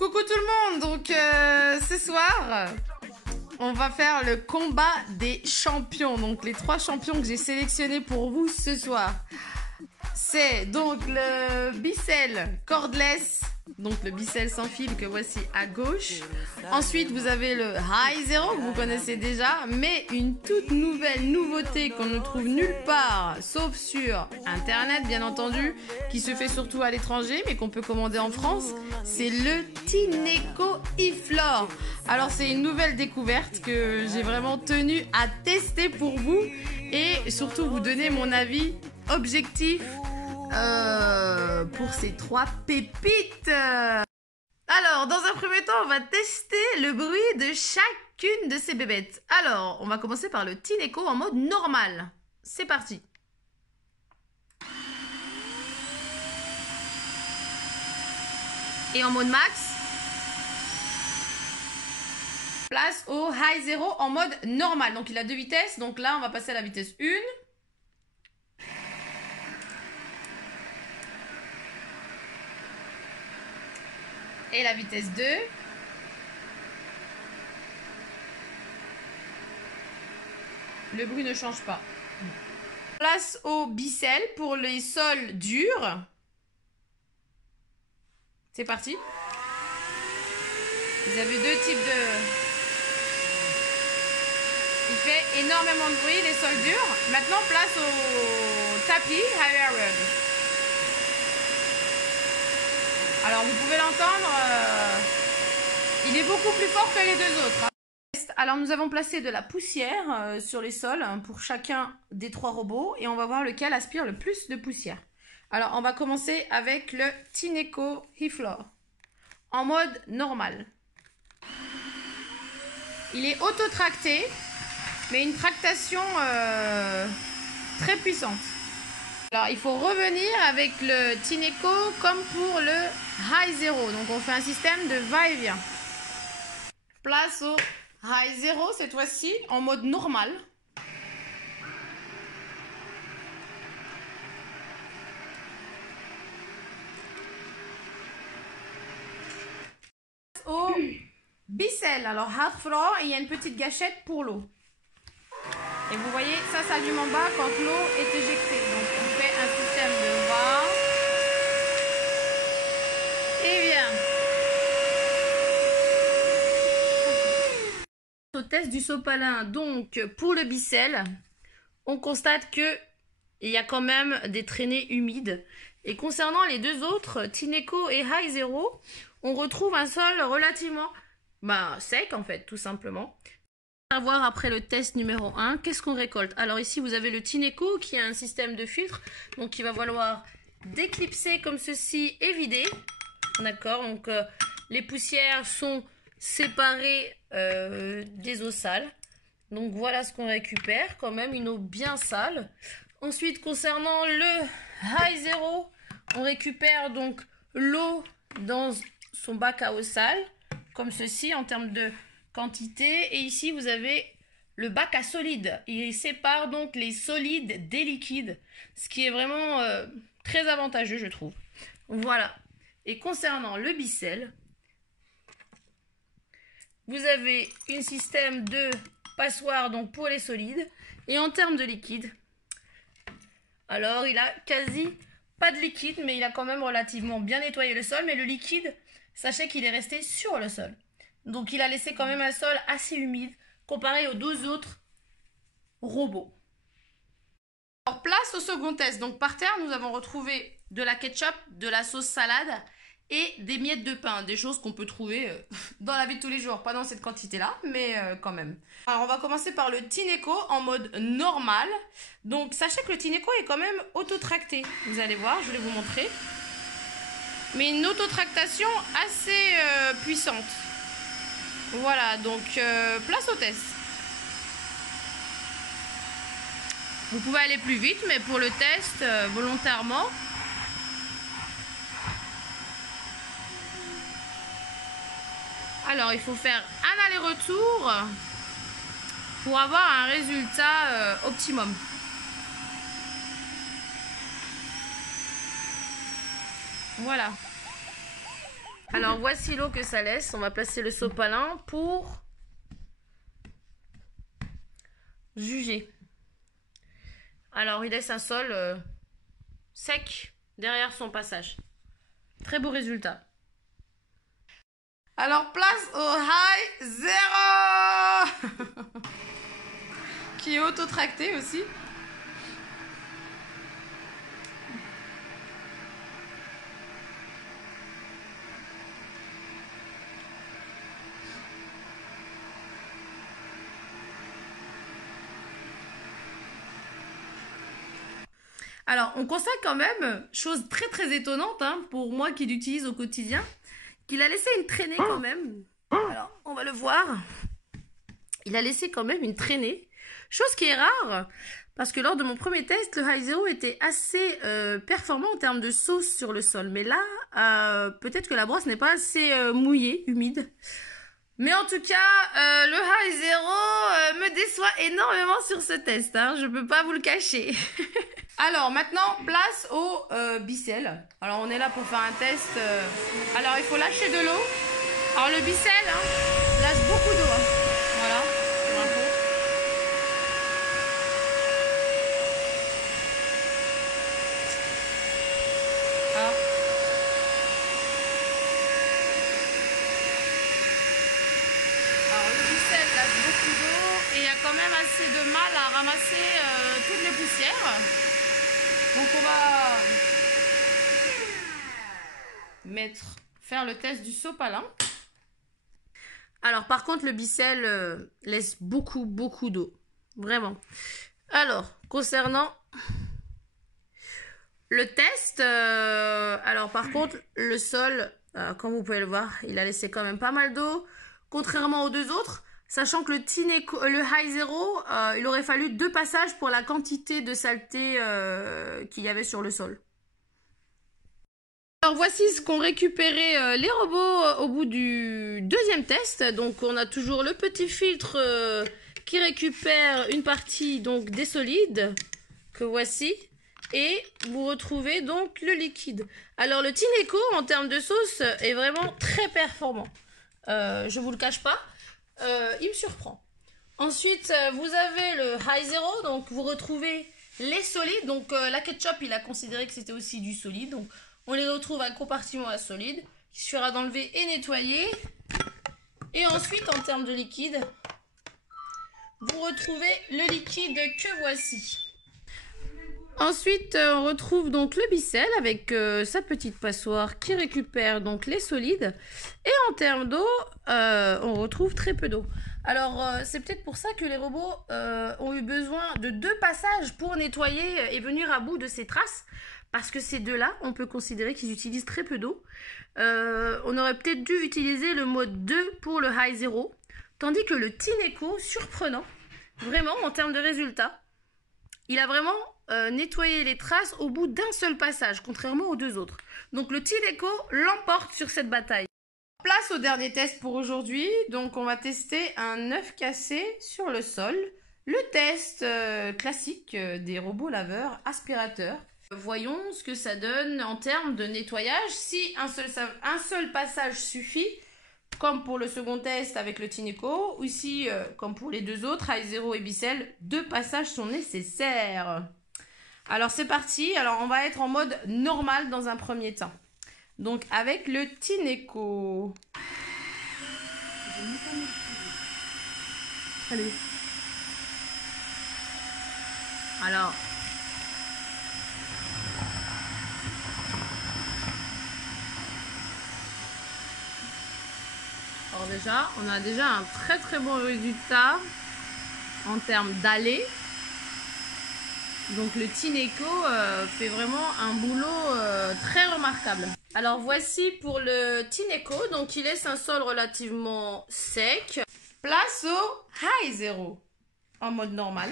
Coucou tout le monde, donc ce soir, on va faire le combat des champions. Donc les 3 champions que j'ai sélectionnés pour vous ce soir. C'est donc le Bicel cordless, donc le Bicel sans fil que voici à gauche. Ensuite, vous avez le High Zero que vous connaissez déjà, mais une toute nouvelle nouveauté qu'on ne trouve nulle part, sauf sur Internet bien entendu, qui se fait surtout à l'étranger, mais qu'on peut commander en France. C'est le Tineco Hiflor. Alors c'est une nouvelle découverte que j'ai vraiment tenu à tester pour vous et surtout vous donner mon avis objectif pour ces 3 pépites. Alors, dans un premier temps, on va tester le bruit de chacune de ces bébêtes. Alors, on va commencer par le Tineco en mode normal. C'est parti. Et en mode max. Place au High Zero en mode normal. Donc, il a 2 vitesses. Donc là, on va passer à la vitesse 1. Et la vitesse 2. Le bruit ne change pas. Place au Bicel pour les sols durs. C'est parti. Vous avez 2 types de... Il fait énormément de bruit, les sols durs. Maintenant, place au tapis Higher Rug. Alors vous pouvez l'entendre, il est beaucoup plus fort que les 2 autres. Alors nous avons placé de la poussière sur les sols pour chacun des 3 robots et on va voir lequel aspire le plus de poussière. Alors on va commencer avec le Tineco Hiflor en mode normal. Il est auto-tracté mais une tractation très puissante. Alors, il faut revenir avec le Tineco comme pour le High Zero. Donc, on fait un système de va-et-vient. Place au High Zero, cette fois-ci, en mode normal. Au Bicel, alors half floor, et il y a une petite gâchette pour l'eau. Et vous voyez, ça s'allume en bas quand l'eau est éjectée. Donc, on fait un système de va et vient. Au test du sopalin, donc pour le Bicel, on constate que il y a quand même des traînées humides. Et concernant les 2 autres, Tineco et High Zero, on retrouve un sol relativement sec en fait, tout simplement. On va voir après le test numéro 1, qu'est-ce qu'on récolte. Alors ici, vous avez le Tineco qui a un système de filtre, donc il va falloir déclipser comme ceci et vider. D'accord, donc les poussières sont séparées des eaux sales. Donc voilà ce qu'on récupère, quand même une eau bien sale. Ensuite, concernant le High Zero, on récupère donc l'eau dans son bac à eau sale, comme ceci en termes de quantité. Et ici, vous avez le bac à solide. Il sépare donc les solides des liquides, ce qui est vraiment très avantageux, je trouve. Voilà. Et concernant le Bicel, vous avez un système de passoire donc pour les solides. Et en termes de liquide, alors il a quasi pas de liquide, mais il a quand même relativement bien nettoyé le sol. Mais le liquide, sachez qu'il est resté sur le sol. Donc il a laissé quand même un sol assez humide comparé aux 2 autres robots. Alors place au second test. Donc par terre, nous avons retrouvé de la ketchup, de la sauce salade et des miettes de pain. Des choses qu'on peut trouver dans la vie de tous les jours. Pas dans cette quantité-là, mais quand même. Alors on va commencer par le Tineco en mode normal. Donc sachez que le Tineco est quand même auto-tracté. Vous allez voir, je vais vous montrer. Mais une autotractation assez puissante. Voilà, donc place au test. Vous pouvez aller plus vite, mais pour le test, volontairement. Alors, il faut faire un aller-retour pour avoir un résultat optimum. Voilà. Alors voici l'eau que ça laisse. On va placer le sopalin pour juger. Alors il laisse un sol sec derrière son passage. Très beau résultat. Alors place au high 0 qui est auto-tracté aussi. Alors, on constate quand même, chose très très étonnante hein, pour moi qui l'utilise au quotidien, qu'il a laissé une traînée quand même. Alors, on va le voir. Il a laissé quand même une traînée, chose qui est rare, parce que lors de mon premier test, le High Zero était assez performant en termes de sauce sur le sol. Mais là, peut-être que la brosse n'est pas assez mouillée, humide. Mais en tout cas, le High Zero me déçoit énormément sur ce test, hein, je ne peux pas vous le cacher. Alors maintenant, place au bicelle. Alors on est là pour faire un test. Alors il faut lâcher de l'eau. Alors le bicelle lâche beaucoup d'eau. Hein. Voilà, pour info. Ah. Alors le bicelle lâche beaucoup d'eau et il y a quand même assez de mal à ramasser toutes les poussières. Donc on va faire le test du sopalin. Alors par contre le bicelle laisse beaucoup d'eau. Vraiment. Alors concernant le test, alors par contre le sol, comme vous pouvez le voir, il a laissé quand même pas mal d'eau. Contrairement aux deux autres. Sachant que le High Zero, il aurait fallu 2 passages pour la quantité de saleté qu'il y avait sur le sol. Alors voici ce qu'ont récupéré les robots au bout du deuxième test. Donc on a toujours le petit filtre qui récupère une partie donc des solides que voici. Et vous retrouvez donc le liquide. Alors le Tineco en termes de sauce est vraiment très performant. Je vous le cache pas. Il me surprend. Ensuite, vous avez le High Zero, donc vous retrouvez les solides. Donc la ketchup, il a considéré que c'était aussi du solide. Donc on les retrouve à compartiment à solide. Il suffira d'enlever et nettoyer. Et ensuite, en termes de liquide, vous retrouvez le liquide que voici. Ensuite, on retrouve donc le bicelle avec sa petite passoire qui récupère donc les solides. Et en termes d'eau, on retrouve très peu d'eau. Alors, c'est peut-être pour ça que les robots ont eu besoin de 2 passages pour nettoyer et venir à bout de ces traces. Parce que ces deux-là, on peut considérer qu'ils utilisent très peu d'eau. On aurait peut-être dû utiliser le mode 2 pour le High Zero. Tandis que le Tineco, surprenant, vraiment en termes de résultats, il a vraiment nettoyé les traces au bout d'un seul passage, contrairement aux deux autres. Donc le Tineco l'emporte sur cette bataille. Place au dernier test pour aujourd'hui. Donc on va tester un œuf cassé sur le sol. Le test classique des robots laveurs aspirateurs. Voyons ce que ça donne en termes de nettoyage. Si un seul passage suffit, comme pour le second test avec le Tineco, ou si, comme pour les deux autres, High Zero et Bicelle, 2 passages sont nécessaires. Alors c'est parti. Alors on va être en mode normal dans un premier temps. Donc avec le Tineco. Allez. Alors. Alors déjà, on a déjà un très bon résultat en termes d'allée. Donc le Tineco fait vraiment un boulot très remarquable. Alors voici pour le Tineco, donc il laisse un sol relativement sec. Place au High Zero en mode normal.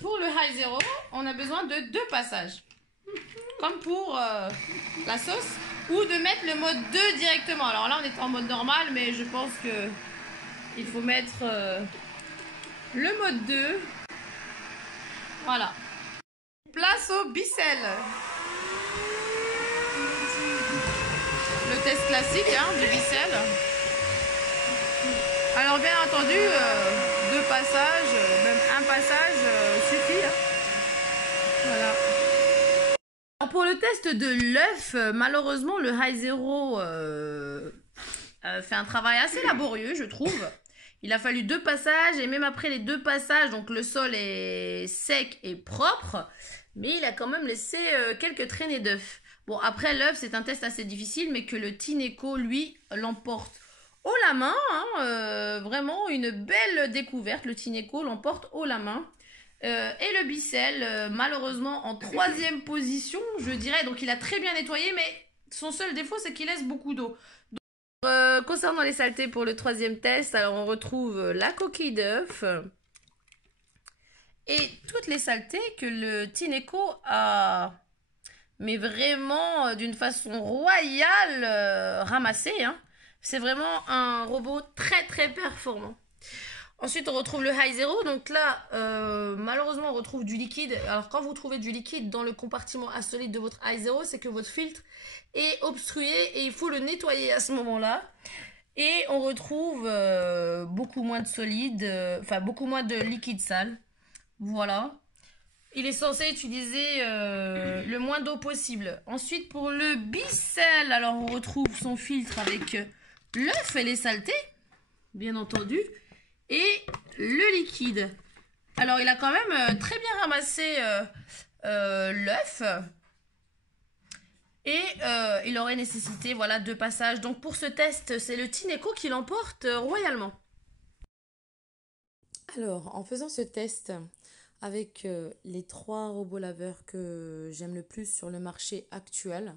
Pour le High Zero, on a besoin de 2 passages. comme pour la sauce, ou de mettre le mode 2 directement. Alors là, on est en mode normal, mais je pense que il faut mettre le mode 2. Voilà. Place au Bicel. Le test classique du Bicel. Alors bien entendu, 2 passages, même un passage suffit. Voilà. Alors pour le test de l'œuf, malheureusement le High Zero fait un travail assez laborieux, je trouve. Il a fallu 2 passages et même après les 2 passages, donc le sol est sec et propre, mais il a quand même laissé quelques traînées d'œufs. Bon, après l'œuf c'est un test assez difficile, mais que le Tineco lui l'emporte haut la main, hein, vraiment une belle découverte. Le Tineco l'emporte haut la main. Et le Bicel, malheureusement en 3e position, je dirais. Donc il a très bien nettoyé, mais son seul défaut c'est qu'il laisse beaucoup d'eau. Concernant les saletés pour le 3e test, alors on retrouve la coquille d'œuf et toutes les saletés que le Tineco a, mais vraiment d'une façon royale, ramassées, hein. C'est vraiment un robot très très performant. Ensuite, on retrouve le High Zero. Donc là, malheureusement, on retrouve du liquide. Alors, quand vous trouvez du liquide dans le compartiment insolite de votre High Zero, c'est que votre filtre est obstrué et il faut le nettoyer à ce moment-là. Et on retrouve beaucoup moins de solide, enfin beaucoup moins de liquide sale. Voilà. Il est censé utiliser le moins d'eau possible. Ensuite, pour le Bicel, alors on retrouve son filtre avec l'œuf et les saletés, bien entendu, et le liquide. Alors, il a quand même très bien ramassé l'œuf. Et il aurait nécessité, voilà, 2 passages. Donc, pour ce test, c'est le Tineco qui l'emporte royalement. Alors, en faisant ce test avec les 3 robots laveurs que j'aime le plus sur le marché actuel,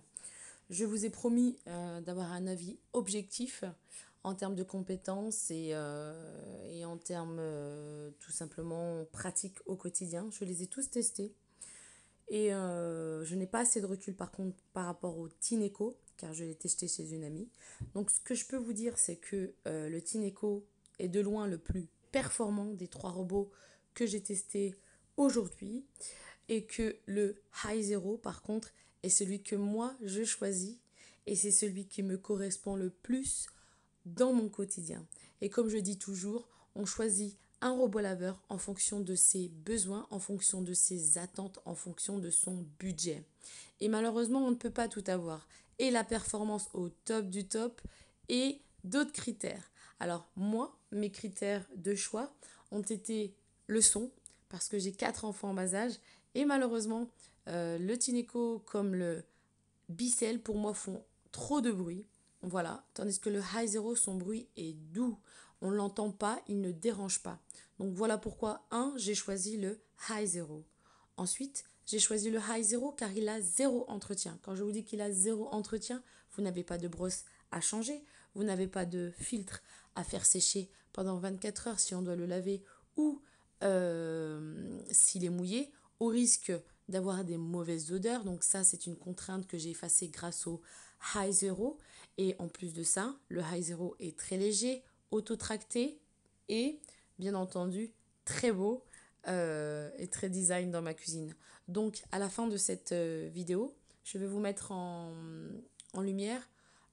je vous ai promis d'avoir un avis objectif en termes de compétences et en termes tout simplement pratiques au quotidien. Je les ai tous testés et je n'ai pas assez de recul par contre par rapport au Tineco car je l'ai testé chez une amie. Donc ce que je peux vous dire c'est que le Tineco est de loin le plus performant des 3 robots que j'ai testés aujourd'hui et que le High Zero par contre est celui que moi je choisis et c'est celui qui me correspond le plus dans mon quotidien. Et comme je dis toujours, on choisit un robot laveur en fonction de ses besoins, en fonction de ses attentes, en fonction de son budget. Et malheureusement, on ne peut pas tout avoir. Et la performance au top du top et d'autres critères. Alors moi, mes critères de choix ont été le son, parce que j'ai 4 enfants en bas âge. Et malheureusement, le Tineco comme le Bicel pour moi font trop de bruit. Voilà, tandis que le High Zero, son bruit est doux. On ne l'entend pas, il ne dérange pas. Donc voilà pourquoi, j'ai choisi le High Zero. Ensuite, j'ai choisi le High Zero car il a 0 entretien. Quand je vous dis qu'il a 0 entretien, vous n'avez pas de brosse à changer, vous n'avez pas de filtre à faire sécher pendant 24 heures si on doit le laver ou s'il est mouillé, au risque d'avoir des mauvaises odeurs. Donc ça, c'est une contrainte que j'ai effacée grâce au High Zero. Et en plus de ça, le High Zero est très léger, auto-tracté et bien entendu très beau et très design dans ma cuisine. Donc à la fin de cette vidéo, je vais vous mettre en lumière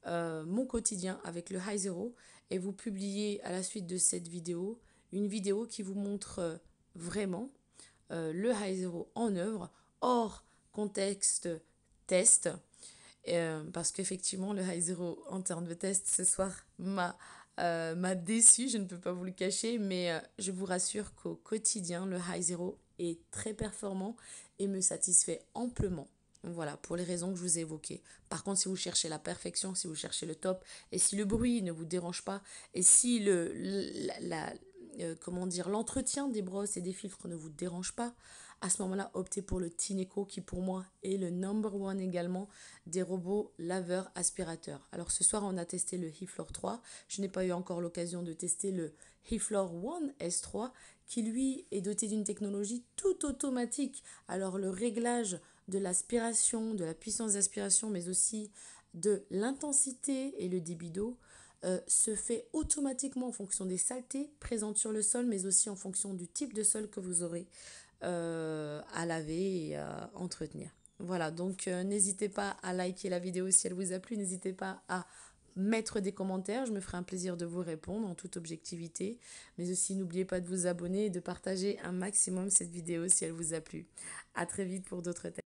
mon quotidien avec le High Zero et vous publier à la suite de cette vidéo une vidéo qui vous montre vraiment le High Zero en œuvre hors contexte test. Parce qu'effectivement, le High Zero en termes de test ce soir m'a déçu, je ne peux pas vous le cacher, mais je vous rassure qu'au quotidien, le High Zero est très performant et me satisfait amplement. Voilà, pour les raisons que je vous ai évoquées. Par contre, si vous cherchez la perfection, si vous cherchez le top, et si le bruit ne vous dérange pas, et si l'entretien des brosses et des filtres ne vous dérange pas, à ce moment-là, optez pour le Tineco qui pour moi est le number one également des robots laveurs aspirateurs. Alors ce soir, on a testé le HeFloor 3. Je n'ai pas eu encore l'occasion de tester le HeFloor One S3 qui lui est doté d'une technologie tout automatique. Alors le réglage de l'aspiration, de la puissance d'aspiration, mais aussi de l'intensité et le débit d'eau se fait automatiquement en fonction des saletés présentes sur le sol, mais aussi en fonction du type de sol que vous aurez à laver et à entretenir. Voilà, donc n'hésitez pas à liker la vidéo si elle vous a plu, n'hésitez pas à mettre des commentaires, je me ferai un plaisir de vous répondre en toute objectivité, mais aussi n'oubliez pas de vous abonner et de partager un maximum cette vidéo si elle vous a plu. À très vite pour d'autres thèmes.